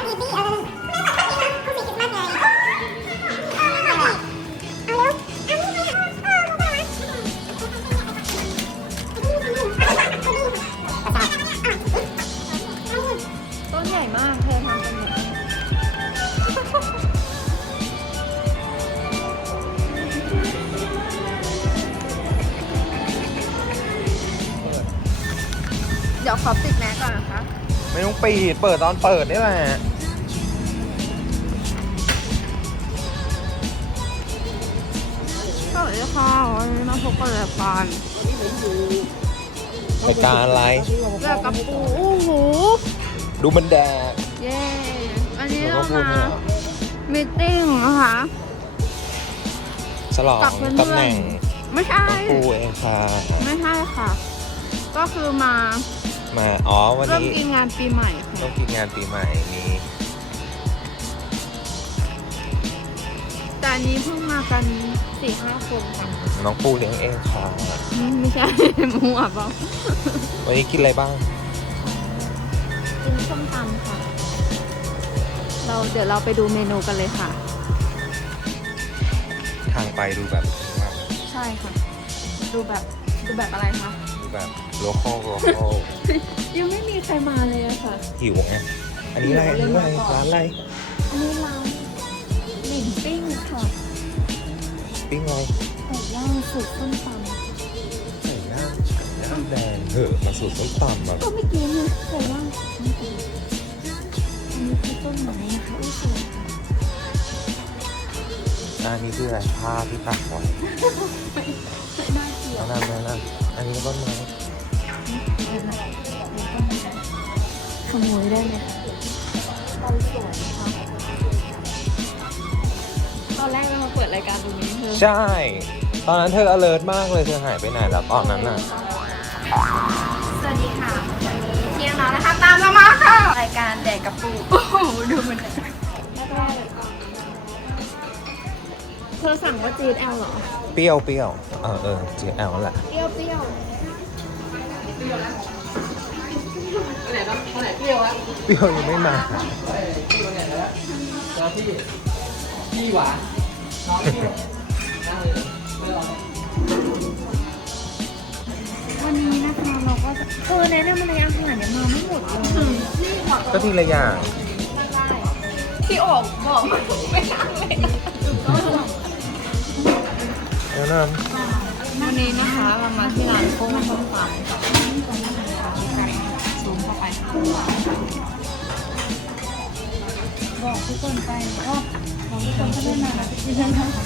ต์มาสไงเอาเร็วเอานี่ไปเออมาบ้าต้นใหญ่มากเธอทำเป็นแบบนี้เดี๋ยวขอปิดแมสก่อนนะคะ ไม่ต้องปิดเปิดตอนเปิดนี่แหละ วัสดีค่ะวันนี้มาพบกับรายการรายการอะไรเลือกกระปูโอ้โหดูมันแดกเย้วันนี้เรามามีตติ้งนะคะฉลองกับเพื่อนๆตำแหน่งไม่ใช่น้องปูเองค่ะ ไม่ใช่ค่ะ ก็คือมามาอ๋อวันเริ่มนี้กินงานปีใหม่ต้อค่ะงกินงานปีใหม่มีแต่อันนี้เพิ่งมากัน สี่ห้าคนค่ะน้องปูเลี้ยงเองค่ะอืมไม่ใช่ มั่วเปล่าวันนี้กินอะไรบ้าง กินส้มตำค่ะ เราเดี๋ยวเราไปดูเมนูกันเลยค่ะ ทางไปดูแบบใช่ค่ะ ดูแบบดูแบบอะไรคะ ดูแบบโลคอลโลคอลยังไม่มีใครมาเลยอะค่ะ หิวไงอันนี้อะไรอันนี้อะไรร้านอะไรอันนี้ร้านหมิ่นปิ้งค่ะ ปิ้งอะไรไก่ย่างสูตรส้มตไก่ย่างไก่ย่างแดงเหอะมาสูตรส้มตำมาำก็ไม่กินนะไก่ย่างส้มตำอันนี้คือต้นไม้นะคะอุ้ยสวยค่ะอันนี้คืออะไรผ้าที่ตักไว้น่าเกลียด นั่นนั่นนั่นอันนี้ก็ต้นไม้ขโมยได้ไหมคะตอนสวย รกเรามาเปิดรายการตรงนี้เธอใช่ ตอนนั้นเธอ alert มากเลยเธอหายไปไหนแล้วตอนนั้นน่ะ สวัสดีค่ะเที่ยงแล้วนะคะ ตามเรามาค่ะ รายการแดกกับปูโอ้โหดูมันแรกๆเธอสั่งว่าจีดแอลเหรอ เปรี้ยวเปรี้ยวเออเออ GL นั่นแหละ เปรี้ยวเปรี้ยวเปรี้ยวยังไม่มาวัน นี้นะคะเราก็จะเออแนะนำอะไรอาหารเนี่ยมาไม่หมดเลยก็ทีละอย่างพี่โอกบอกไม่นั่งเลยแล้วนั่นวันนี้นะคะเรามาที่ร้านโค้งส้มตำซูมเข้าไป บอกทุกคนไปว่าบอกทุกคนก็ได้มาดิฉันทำ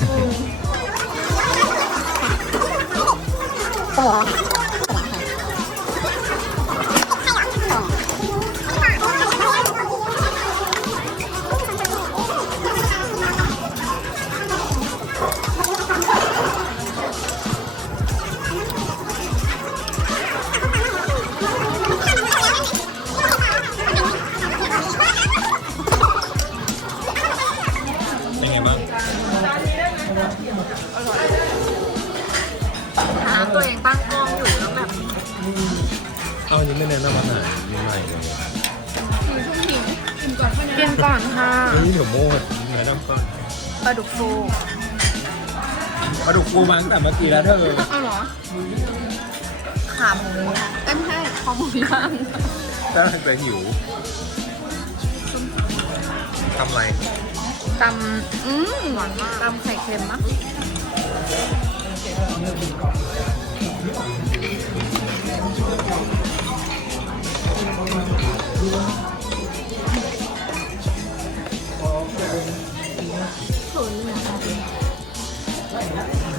ตัวเองตั้งกล้องอยู่แล้วแบบเอาอันนี้ไม่แนะนำอาหารใหม่เลยกินก่อนกินก่อนค่ะเฮ้ยเดี๋ยวโมดแนะนำก่อนปลาดุกฟูปลาดุกฟูมาตั้งแต่เมื่อกี้แล้วเธอเอาเหรอขาหมูเอ้ยไม่ใช่คอหมูย่างถ้าจะหิวทำอะไรตำอืมหวานมากตำไข่เค็มมะศูนย์ แ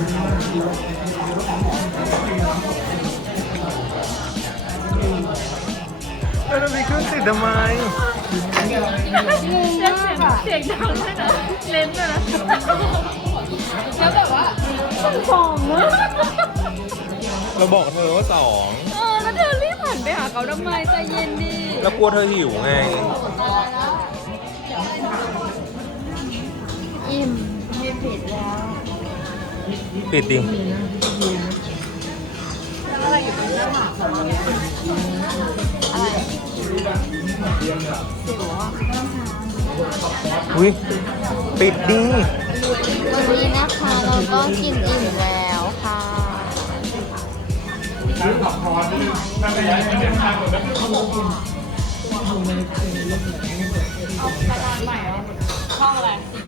ล้วทำไมเครื่องติดทำไมงงมากอะเสียงดังด้วยนะเลนส์ด้วยนะแล้วแบบว่าสองนะเราบอกเธอว่าสองเออแล้วเธอรีบหันไปหาเขาทำไมใจเย็นดิแล้วกลัวเธอหิวไงอิ่มไม่ปิดแล้ว ปิดดิอะไรอยู่ตรงนั้นอะอะไรสิวอะอุ้ยปิดดีวันนี้นะคะเราก็กินอิ่มแล้วค่ะ